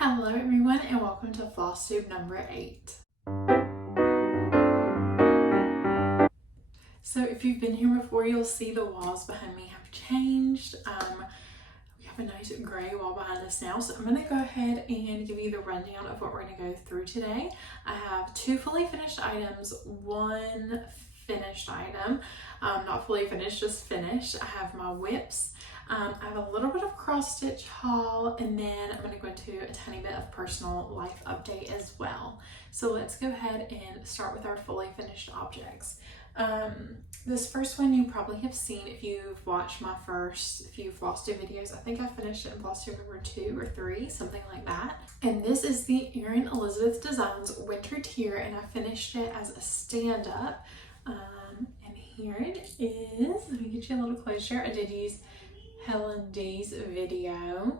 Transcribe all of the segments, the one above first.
Hello everyone and welcome to Flosstube number 8. So if you've been here before, you'll see the walls behind me have changed. We have a nice gray wall behind us now, so I'm going to go ahead and give you the rundown of what we're going to go through today. I have 2 fully finished items, 1 finished item, not fully finished, just finished. I have my WIPs. I have a little bit of cross stitch haul, and then I'm going to go into a tiny bit of personal life update as well. So let's go ahead and start with our fully finished objects. This first one you probably have seen if you've watched my first few Flosstube videos. I think I finished it in Flosstube number 2 or 3, something like that. And this is the Erin Elizabeth Designs Winter Tier, and I finished it as a stand-up. And here it is. Let me get you a little closer. I did use Helen D's video,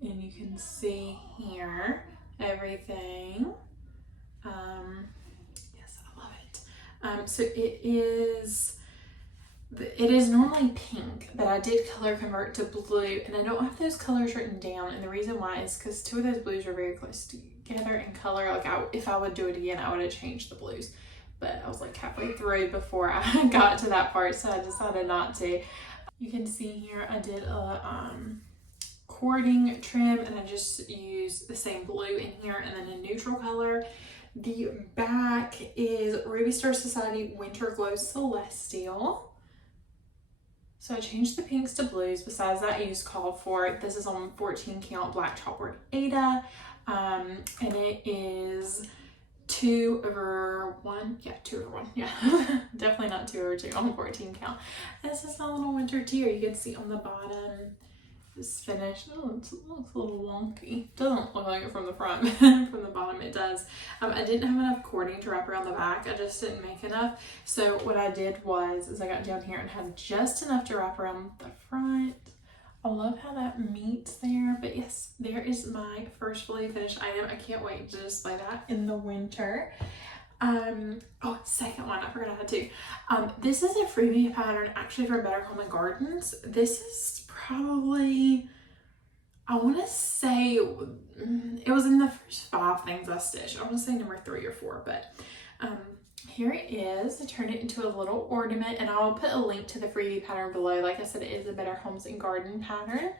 and you can see here everything. Yes, I love it. So it is normally pink, but I did color convert to blue, and I don't have those colors written down, and the reason why is because 2 of those blues are very close together in color. Like if I would do it again, I would have changed the blues, but I was like halfway through before I got to that part, so I decided not to. You can see here I did a cording trim, and I just used the same blue in here and then a neutral color. The back is Ruby Star Society Winter Glow Celestial. So I changed the pinks to blues. Besides that, I used Called For. This is on 14 count black chalkboard Aida, and it is 2/1. Yeah, 2/1. Yeah, definitely not 2/2 on 14 count. This is a little winter tier. You can see on the bottom is finished. Oh, it looks a little wonky. Doesn't look like it from the front. From the bottom it does. I didn't have enough cording to wrap around the back. I just didn't make enough. So what I did was I got down here and had just enough to wrap around the front. I love how that meets there, but yes, there is my first fully finished item. I can't wait to display that in the winter. Oh, second one, I forgot I had 2. This is a freebie pattern actually for Better Home and Gardens. This is probably, I want to say it was in the first 5 things I stitched. I want to say number 3 or 4, but here it is. I turned it into a little ornament, and I will put a link to the freebie pattern below. Like I said, it is a Better Homes and Garden pattern.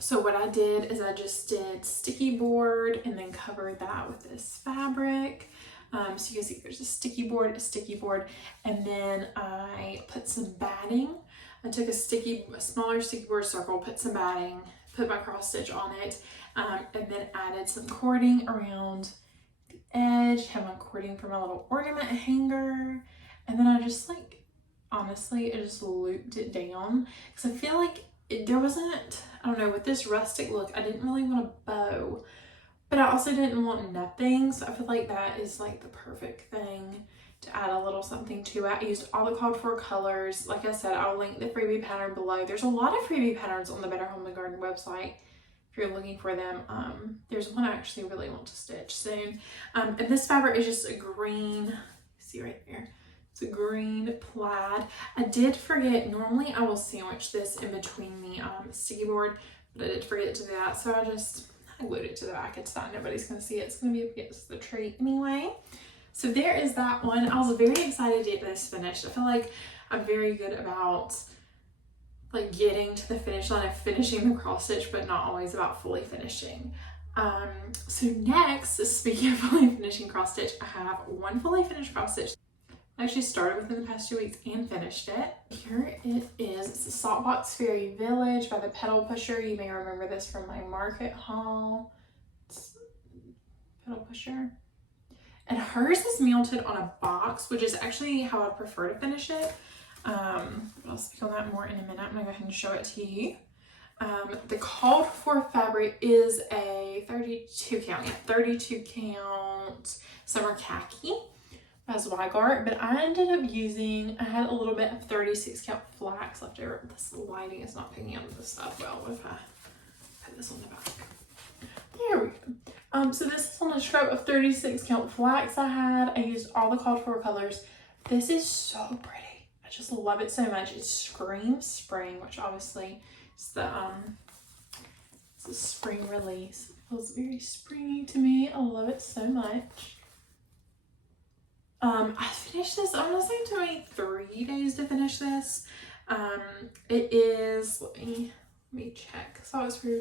So what I did is I just did sticky board and then covered that with this fabric. So you can see there's a sticky board, and then I put some batting. I took a smaller sticky board circle, put some batting, put my cross stitch on it, and then added some cording around the edge, have my cording for my little ornament hanger, and then I just honestly, I just looped it down because I feel like there wasn't, I don't know, with this rustic look, I didn't really want a bow, but I also didn't want nothing, so I feel like that is like the perfect thing to add a little something to it. I used all the called for colors. Like I said, I'll link the freebie pattern below. There's a lot of freebie patterns on the Better Home and Garden website if you're looking for them. There's one I actually really want to stitch soon. And this fabric is just a green, see right there. It's a green plaid. I did forget, normally I will sandwich this in between the sticky board, but I did forget to do that. So I glued it to the back. It's not, nobody's gonna see it. It's gonna be against the tree anyway. So there is that one. I was very excited to get this finished. I feel like I'm very good about like getting to the finish line of finishing the cross stitch, but not always about fully finishing. So next, speaking of fully finishing cross stitch, I have 1 fully finished cross stitch. I actually started within the past 2 weeks and finished it. Here it is. It's the Saltbox Fairy Village by the Petal Pusher. You may remember this from my market haul. It's Petal Pusher. And hers is mounted on a box, which is actually how I prefer to finish it. But I'll speak on that more in a minute. I'm gonna go ahead and show it to you. The called for fabric is a 32 count. Yeah, 32 count summer khaki as Wygart, but I ended up using, I had a little bit of 36 count flax left over. This lighting is not picking up this stuff well. What if I put this on the back? There we go. So this is on a scrap of 36 count flax I had. I used all the called for colors. This is so pretty. I just love it so much. It screams spring, which obviously is the It's a spring release. It feels very springy to me. I love it so much. I finished this, I'm gonna say it took me 3 days to finish this. It is, let me check. So it was for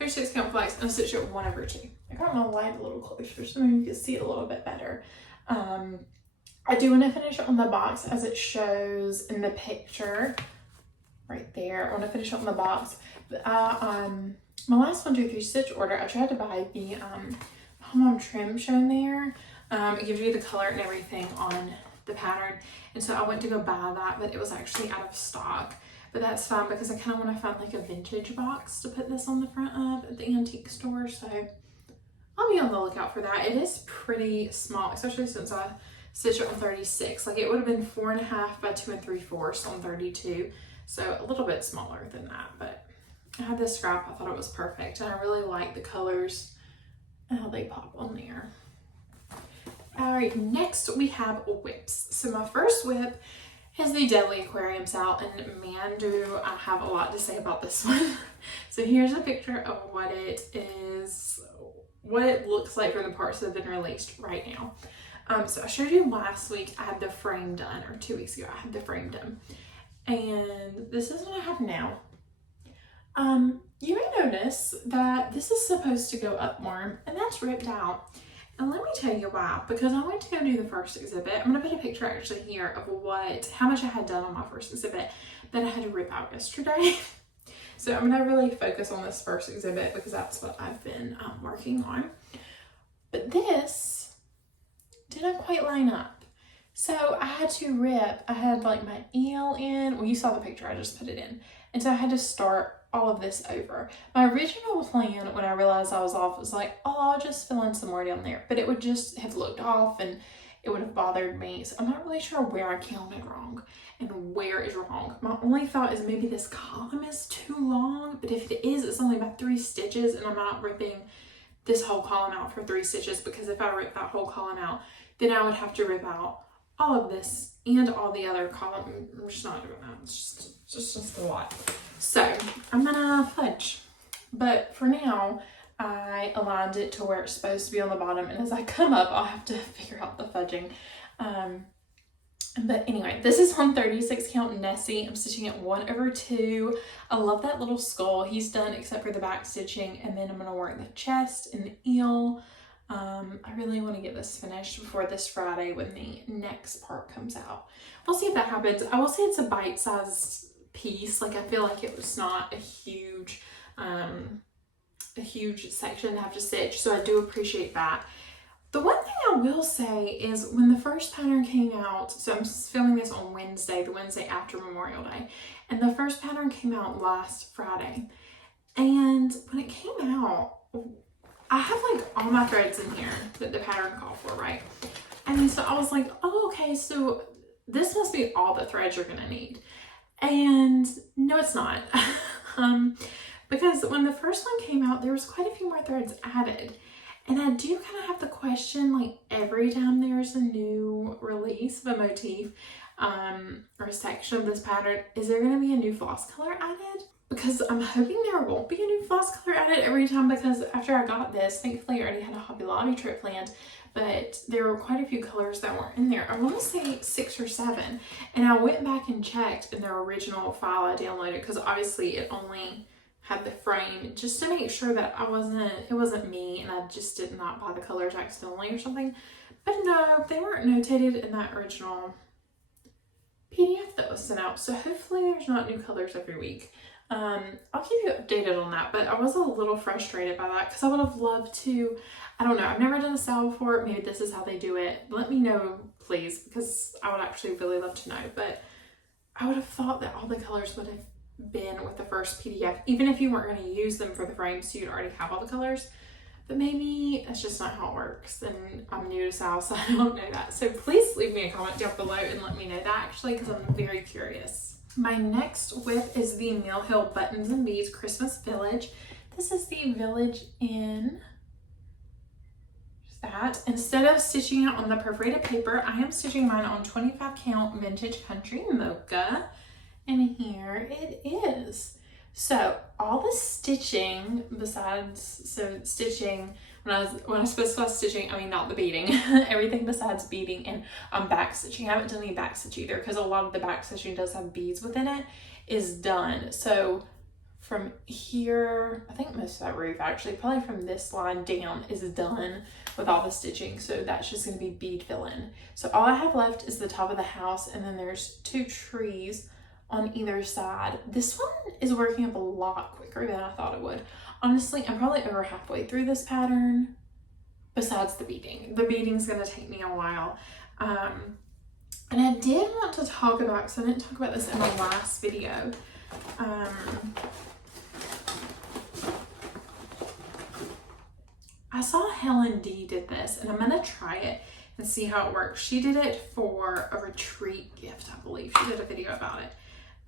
36 count flax and I stitched it 1/2. I got my light a little closer so maybe you can see it a little bit better. I do want to finish it on the box as it shows in the picture right there. I want to finish it on the box. But my last 1, 2, 3 stitch order, I tried to buy the home trim shown there. It gives you the color and everything on the pattern, and so I went to go buy that, but it was actually out of stock. But that's fine because I kind of want to find like a vintage box to put this on the front of at the antique store, so I'll be on the lookout for that. It is pretty small, especially since I stitched it on 36. Like it would have been 4.5 by 2 3/4 on 32, so a little bit smaller than that. But I had this scrap, I thought it was perfect, and I really like the colors and how they pop on there. All right, next we have WIPs. So my first WIP is the Deadly Aquarium SAL, and man, do I have a lot to say about this one. So here's a picture of what it is, what it looks like for the parts that have been released right now. So I showed you last week I had the frame done, or 2 weeks ago I had the frame done, and this is what I have now. You may notice that this is supposed to go up more, and that's ripped out. And let me tell you why, because I went to go do the first exhibit. I'm gonna put a picture actually here of how much I had done on my first exhibit that I had to rip out yesterday. So I'm gonna really focus on this first exhibit because that's what I've been working on. But this didn't quite line up. So I had to rip, I had like my eel in, well you saw the picture, I just put it in. And so I had to start all of this over. My original plan when I realized I was off was like, oh, I'll just fill in some more down there. But it would just have looked off and it would have bothered me. So I'm not really sure where I counted wrong and where is wrong. My only thought is maybe this column is too long, but if it is, it's only about 3 stitches and I'm not ripping this whole column out for 3 stitches, because if I rip that whole column out, then I would have to rip out all of this and all the other column. I'm just not doing that. It's just a lot. So I'm gonna fudge, but for now I aligned it to where it's supposed to be on the bottom, and as I come up I'll have to figure out the fudging. But anyway, this is on 36 count Nessie. I'm stitching it 1/2. I love that little skull he's done except for the back stitching, and then I'm gonna work the chest and the eel. I really want to get this finished before this Friday when the next part comes out. We'll see if that happens. I will say it's a bite-sized piece. Like I feel like it was not a huge section to have to stitch, so I do appreciate that. The one thing I will say is when the first pattern came out, so I'm filming this on Wednesday, the Wednesday after Memorial Day, and the first pattern came out last Friday, and when it came out, I have like all my threads in here that the pattern called for, right? And so I was like, oh, okay, so this must be all the threads you're gonna need. And no, it's not. Because when the first one came out, there was quite a few more threads added. And I do kind of have the question, like every time there's a new release of a motif or a section of this pattern, is there gonna be a new floss color added? Because I'm hoping there won't be a new floss color added every time, because after I got this, thankfully I already had a Hobby Lobby trip planned, but there were quite a few colors that weren't in there. I want to say 6 or 7, and I went back and checked in the original file I downloaded, because obviously it only had the frame, just to make sure that it wasn't me and I just did not buy the colors accidentally or something. But no, they weren't notated in that original PDF that was sent out, so hopefully there's not new colors every week. I'll keep you updated on that, but I was a little frustrated by that because I would have loved to, I don't know, I've never done a SAL before. Maybe this is how they do it. Let me know, please, because I would actually really love to know. But I would have thought that all the colors would have been with the first PDF, even if you weren't going to use them for the frame, so you'd already have all the colors. But maybe that's just not how it works, and I'm new to SAL, so I don't know that. So please leave me a comment down below and let me know that, actually, because I'm very curious. My next WIP is the Mill Hill Buttons and Beads Christmas Village. This is the village in that. Instead of stitching it on the perforated paper, I am stitching mine on 25 count Vintage Country Mocha. And here it is. So all the stitching besides, stitching, when I specify stitching, I mean not the beading, everything besides beading and back stitching. I haven't done any back stitch either because a lot of the back stitching does have beads within it, is done. So from here, I think most of that roof actually, probably from this line down is done with all the stitching. So that's just gonna be bead fill in. So all I have left is the top of the house, and then there's 2 trees on either side. This one is working up a lot quicker than I thought it would. Honestly, I'm probably over halfway through this pattern besides the beading. The beading's gonna take me a while. And I did want to talk about, because I didn't talk about this in my last video, I saw Helen D did this, and I'm gonna try it and see how it works. She did it for a retreat gift, I believe. She did a video about it.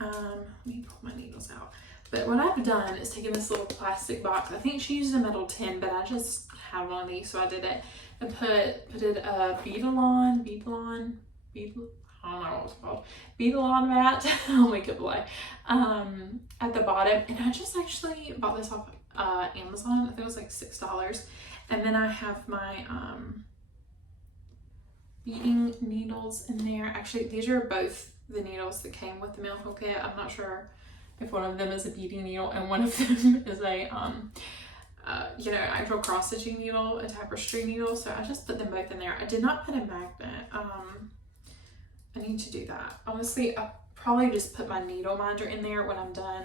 Let me pull my needles out. But what I've done is taken this little plastic box. I think she used a metal tin, but I just have one of these, so I did it. And put a beadalon, I don't know what it's called, beadalon mat, I'll make it play, at the bottom. And I just actually bought this off Amazon. I think it was like $6. And then I have my beading needles in there. Actually, these are both the needles that came with the Mail kit. I'm not sure if one of them is a beading needle and one of them is a actual cross stitching needle, a tapestry needle. So I just put them both in there. I did not put a magnet. I need to do that. Honestly, I'll probably just put my needle minder in there when I'm done,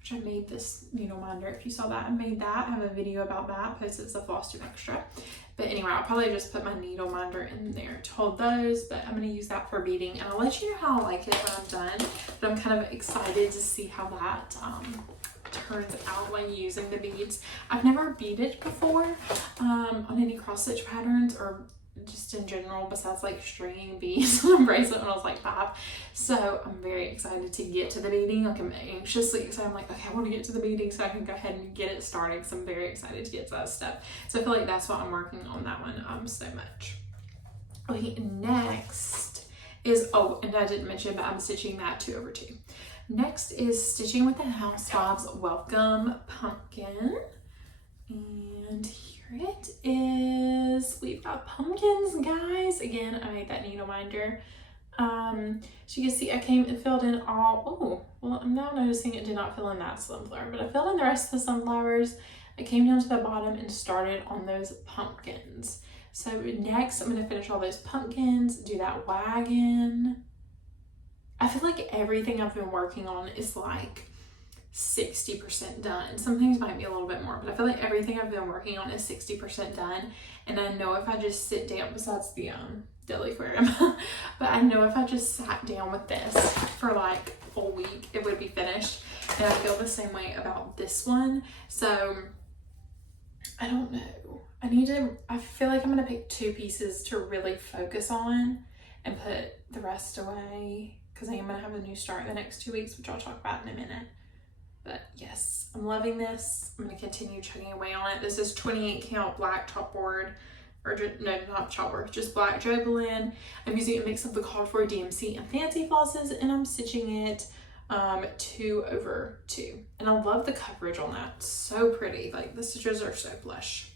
which I made this needle minder. If you saw that, I made that. I have a video about that, posted as a Flosstube extra. But anyway, I'll probably just put my needle minder in there to hold those, but I'm gonna use that for beading, and I'll let you know how I like it when I'm done. But I'm kind of excited to see how that turns out when using the beads. I've never beaded before on any cross stitch patterns, or just in general, besides like stringing beads on a bracelet when I was like 5. So I'm very excited to get to the beading. Like, I'm anxiously excited. I'm like, okay, I want to get to the beading so I can go ahead and get it started, because I'm very excited to get to that step. So I feel like that's why I'm working on that one so much. Okay, next is, oh, and I didn't mention, but I'm stitching that 2/2. Next is stitching with the Housewives Welcome Pumpkin. And here it is. We've got pumpkins, guys. Again, I made that needle minder. So you can see I came and filled in all, oh, well, I'm now noticing it did not fill in that sunflower, but I filled in the rest of the sunflowers. I came down to the bottom and started on those pumpkins. So next, I'm going to finish all those pumpkins, do that wagon. I feel like everything I've been working on is like 60% done. Some things might be a little bit more, but I feel like everything I've been working on is 60% done. And I know if I just sit down, besides the Deli Aquarium, but I know if I just sat down with this for like a week, it would be finished. And I feel the same way about this one. So I don't know. I feel like I'm gonna pick 2 pieces to really focus on and put the rest away, because I am gonna have a new start in the next 2 weeks, which I'll talk about in a minute. But yes, I'm loving this. I'm gonna continue chugging away on it. This is 28 count black chalkboard, or no, not chalkboard, just black jobelean. I'm using a mix of the called for DMC and fancy flosses, and I'm stitching it 2/2. And I love the coverage on that. So pretty. Like, the stitches are so plush.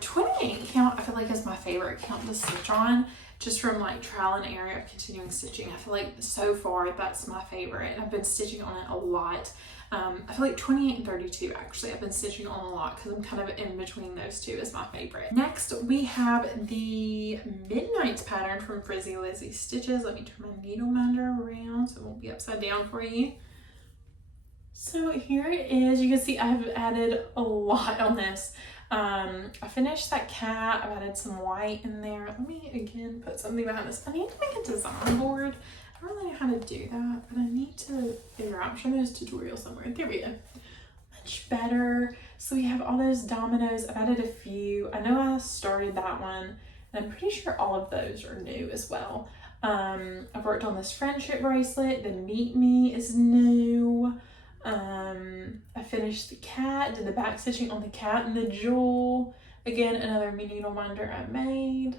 28 count I feel like is my favorite count to stitch on, just from like trial and error of continuing stitching. I feel like so far that's my favorite, and I've been stitching on it a lot. I feel like 28 and 32 actually I've been stitching on a lot, because I'm kind of in between those two as my favorite. Next we have the Midnights pattern from Frizzy Lizzy Stitches. Let me turn my needle minder around so it won't be upside down for you. So here it is. You can see I've added a lot on this. I finished that cat. I've added some white in there. Let me again put something behind this. I need to make a design board. I don't really know how to do that, but I need to figure out. I'm sure there's a tutorial somewhere. There we go. Much better. So we have all those dominoes. I've added a few. I know I started that one, and I'm pretty sure all of those are new as well. I've worked on this friendship bracelet. The Meet Me is new. I finished the cat, did the back stitching on the cat and the jewel. Again, another mini needle minder I made.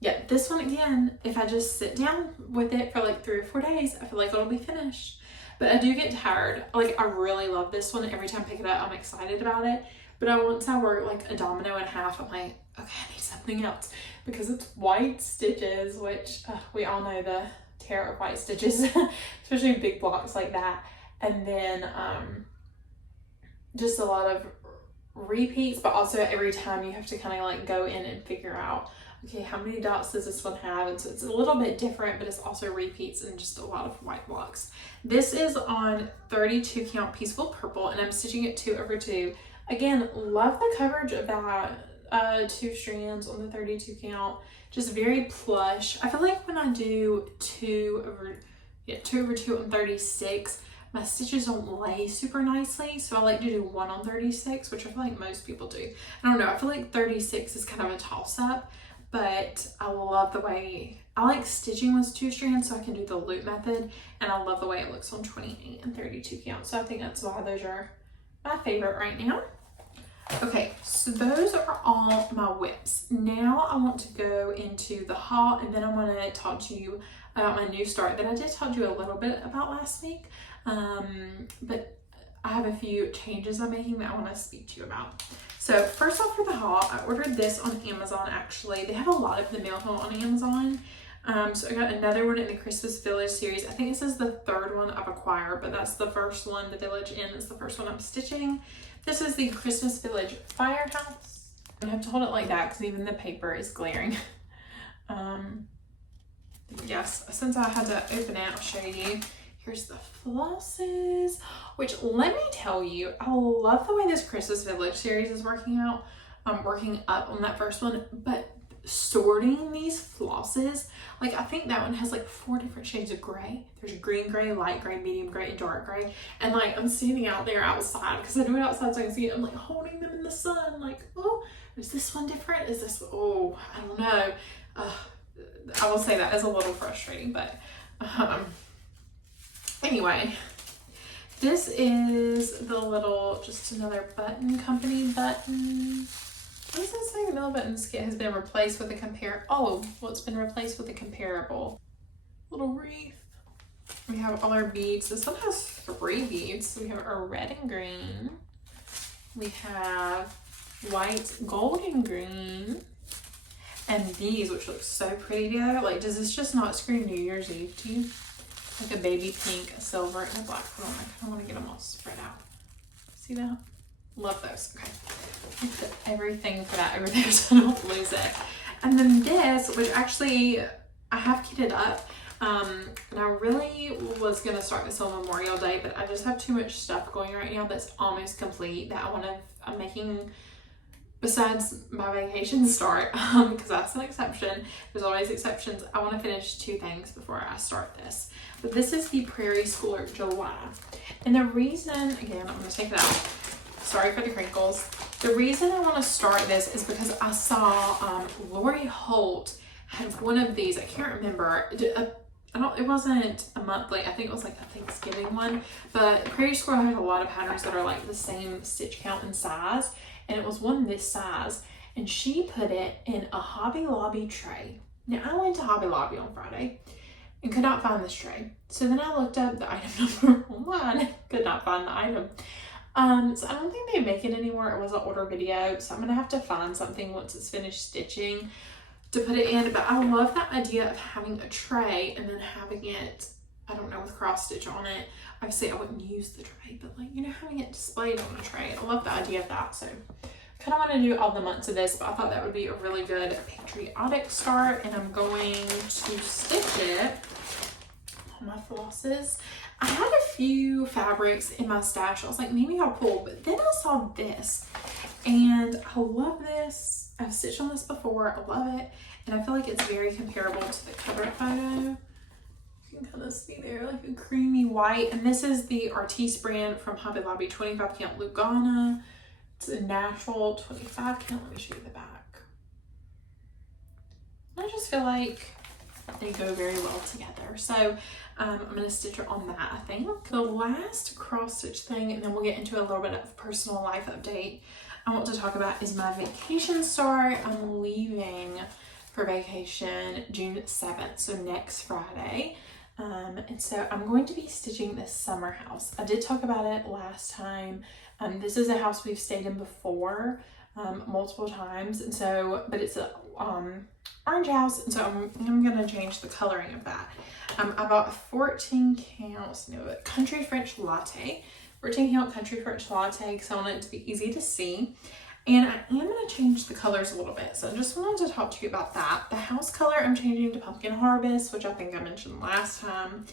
Yeah, this one again, if I just sit down with it for like 3 or 4 days, I feel like it'll be finished. but I do get tired. Like, I really love this one. Every time I pick it up, I'm excited about it. But once I work like a domino in half, I'm like, okay, I need something else, because it's white stitches, which we all know the terror of white stitches, especially big blocks like that. And then just a lot of repeats, but also every time you have to kind of like go in and figure out, okay, how many dots does this one have? And so it's a little bit different, but it's also repeats and just a lot of white blocks. This is on 32 count Peaceful Purple, and I'm stitching it 2 over 2. Again, love the coverage of that 2 strands on the 32 count. Just very plush. I feel like when I do 2 over 2 on 36, my stitches don't lay super nicely, so I like to do 1 on 36, which I feel like most people do. I don't know, I feel like 36 is kind of a toss-up, but I love the way, I like stitching with 2 strands so I can do the loop method, and I love the way it looks on 28 and 32 count, so I think that's why those are my favorite right now. Okay, so those are all my WIPs. Now I want to go into the haul, and then I want to talk to you about my new start that I did talk to you a little bit about last week. But I have a few changes I'm making that I want to speak to you about. So first off, for the haul, I ordered this on Amazon. Actually, they have a lot of the mail haul on Amazon. So I got another one in the Christmas Village series. I think this is the 3rd one I've acquired, but that's the first one. The Village Inn is the first one I'm stitching. This is the Christmas Village Firehouse. I have to hold it like that because even the paper is glaring. Yes, since I had to open it, I'll show you. Here's the flosses, which, let me tell you, I love the way this Christmas Village series is working out. I'm working up on that first one, but sorting these flosses, like I think that one has like 4 different shades of gray. There's green gray, light gray, medium gray, and dark gray. And like I'm standing out there outside because I do it outside so I can see it. I'm like holding them in the sun, like, oh, is this one different? Is this, oh, I don't know. I will say that is a little frustrating, but anyway, this is the little, just another button, company button. What does that say? The middle button skit has been replaced with a it's been replaced with a comparable little wreath. We have all our beads. This one has 3 beads. We have our red and green. We have white, gold, and green. And these, which look so pretty together. Like, does this just not scream New Year's Eve to you? Like a baby pink, a silver, and a black. Hold on, I kind of want to get them all spread out. See that? Love those. Okay. I put everything for that over there so I don't lose it. And then this, which actually I have kitted up. And I really was going to start this on Memorial Day, but I just have too much stuff going right now that's almost complete that I'm making besides my vacation start, because that's an exception. There's always exceptions. I want to finish 2 things before I start this. But this is the Prairie Schooler July. And the reason, again, I'm going to take it out. Sorry for the crinkles. The reason I want to start this is because I saw Lori Holt had one of these. I can't remember. It wasn't a monthly. I think it was like a Thanksgiving one. But Prairie Schooler has a lot of patterns that are like the same stitch count and size. And it was one this size. And she put it in a Hobby Lobby tray. Now, I went to Hobby Lobby on Friday and could not find this tray. So then I looked up the item number online. Could not find the item. So I don't think they make it anymore. It was an order video. So I'm going to have to find something once it's finished stitching to put it in. But I love that idea of having a tray and then having it, I don't know, with cross stitch on it. Obviously I wouldn't use the tray, but like, you know, having it displayed on a tray. I love the idea of that. So I kind of want to do all the months of this, but I thought that would be a really good patriotic start. And I'm going to stitch it on my flosses. I had a few fabrics in my stash. I was like, maybe I'll pull, but then I saw this and I love this. I've stitched on this before. I love it. And I feel like it's very comparable to the cover photo. You can kind of see there, like a creamy white. And this is the Artiste brand from Hobby Lobby, 25 count Lugana. It's a natural 25 count. Let me show you the back. I just feel like they go very well together. So I'm going to stitch her on that, I think. The last cross stitch thing, and then we'll get into a little bit of personal life update I want to talk about is my vacation start. I'm leaving for vacation June 7th, so next Friday. And so I'm going to be stitching this summer house. I did talk about it last time. This is a house we've stayed in before, multiple times, and so, but it's a orange house, and so I'm gonna change the coloring of that. I bought 14 counts, country French latte, 14 count country French latte, because I want it to be easy to see. And I am going to change the colors a little bit. So I just wanted to talk to you about that. The house color I'm changing to Pumpkin Harvest, which I think I mentioned last time.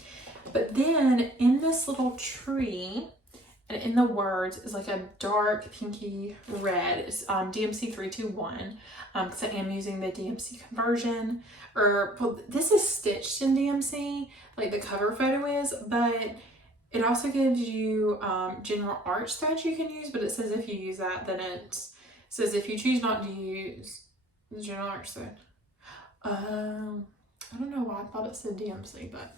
But then in this little tree, and in the words, is like a dark pinky red. It's DMC 321, because I am using the DMC conversion. Well, this is stitched in DMC, like the cover photo is, but it also gives you general arch threads you can use, but it says if you use that, then it says if you choose not to use the general arch thread. I don't know why I thought it said DMC, but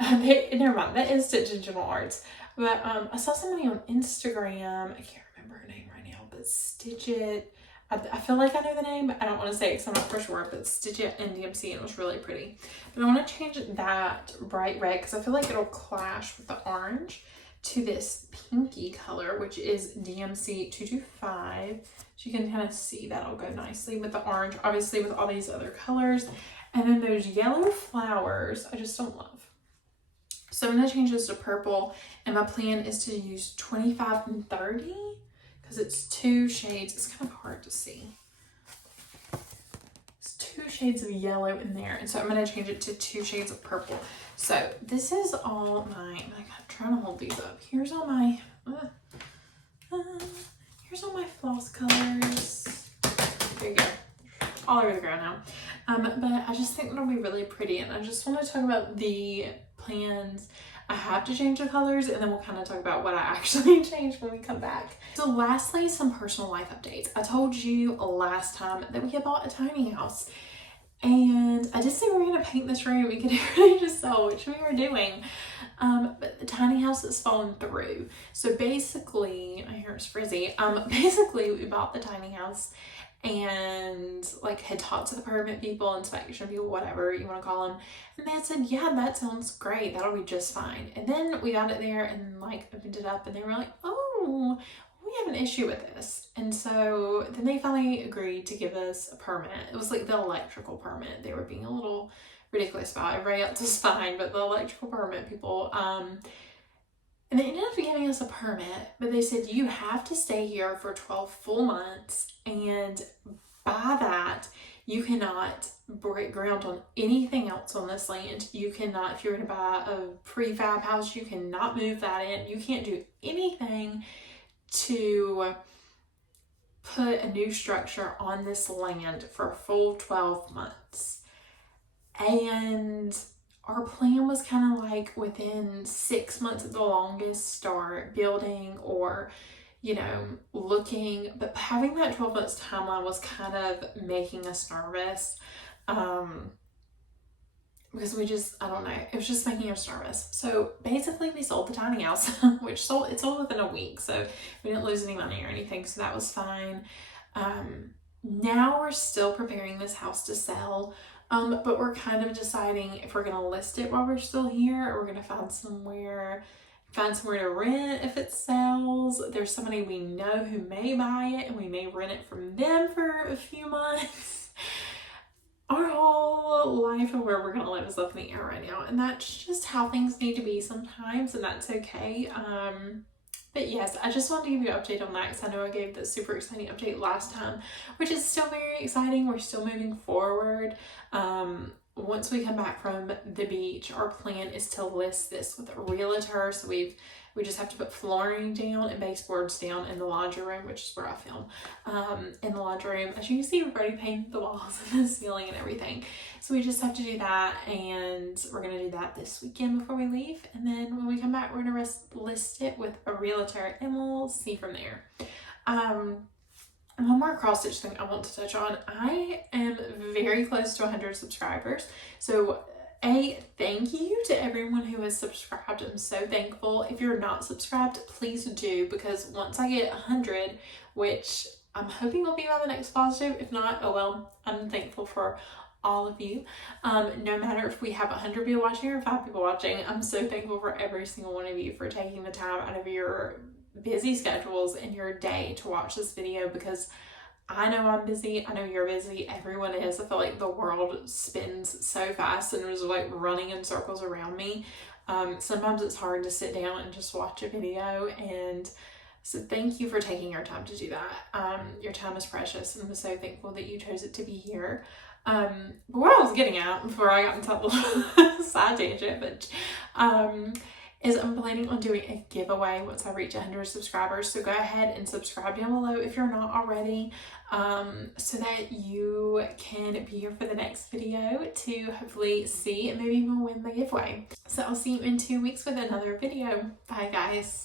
never mind. That is stitched in general arts. But I saw somebody on Instagram, I can't remember her name right now, but Stitch It. I feel like I know the name, but I don't want to say it because I'm not for sure, but Stitch It in DMC, and it was really pretty. But I want to change that bright red because I feel like it'll clash with the orange to this pinky color, which is DMC 225. So you can kind of see that'll go nicely with the orange, obviously with all these other colors. And then those yellow flowers, I just don't love. So I'm going to change this to purple, and my plan is to use 25 and 30 because it's 2 shades. It's kind of hard to see. It's 2 shades of yellow in there, and so I'm going to change it to 2 shades of purple. So this is all my, I'm trying to hold these up. Here's all my floss colors. There you go. All over the ground now. But I just think it'll be really pretty, and I just want to talk about the plans. I have to change the colors, and then we'll kind of talk about what I actually changed when we come back. So lastly, some personal life updates. I told you last time that we had bought a tiny house, and I did say we were going to paint this room and get it ready to sell, which we are doing. But the tiny house has fallen through. So basically, I hear it's Frizzy. Basically we bought the tiny house and like had talked to the permit people, inspection people, whatever you want to call them, and they had said, yeah, that sounds great, that'll be just fine. And then we got it there and like opened it up, and they were like, oh, we have an issue with this. And so then they finally agreed to give us a permit. It was like the electrical permit. They were being a little ridiculous about it. Everybody else was fine, but the electrical permit people, and they ended up giving us a permit, but they said you have to stay here for 12 full months, and by that, you cannot break ground on anything else on this land. You cannot, if you're going to buy a prefab house, you cannot move that in. You can't do anything to put a new structure on this land for a full 12 months. And our plan was kind of like within 6 months at the longest start building or, you know, looking, but having that 12 months timeline was kind of making us nervous. Because we just, I don't know, it was just making us nervous. So basically we sold the tiny house, which it sold within a week. So we didn't lose any money or anything. So that was fine. Now we're still preparing this house to sell. But we're kind of deciding if we're going to list it while we're still here, or we're going to find somewhere to rent if it sells. There's somebody we know who may buy it, and we may rent it from them for a few months. Our whole life of where we're going to live is up in the air right now, and that's just how things need to be sometimes, and that's okay. But yes, I just wanted to give you an update on that because I know I gave the super exciting update last time, which is still very exciting. We're still moving forward. Once we come back from the beach, our plan is to list this with a realtor. So we just have to put flooring down and baseboards down in the laundry room, which is where I film. In the laundry room, as you can see, we've already painted the walls and the ceiling and everything. So we just have to do that, and we're going to do that this weekend before we leave. And then when we come back, we're going to list it with a realtor, and we'll see from there. And one more cross stitch thing I want to touch on. I am very close to 100 subscribers. So thank you to everyone who has subscribed. I'm so thankful. If you're not subscribed, please do, because once I get 100, which I'm hoping will be by the next Flosstube, if not, oh well, I'm thankful for all of you. No matter if we have 100 people watching or 5 people watching, I'm so thankful for every single one of you for taking the time out of your busy schedules and your day to watch this video, because I know I'm busy, I know you're busy, everyone is. I feel like the world spins so fast and is like running in circles around me. Sometimes it's hard to sit down and just watch a video, and so thank you for taking your time to do that. Your time is precious, and I'm so thankful that you chose it to be here. But what I was getting at before I got into that little side tangent, but is I'm planning on doing a giveaway once I reach 100 subscribers. So go ahead and subscribe down below if you're not already, so that you can be here for the next video to hopefully see and maybe even win the giveaway. So I'll see you in 2 weeks with another video. Bye guys.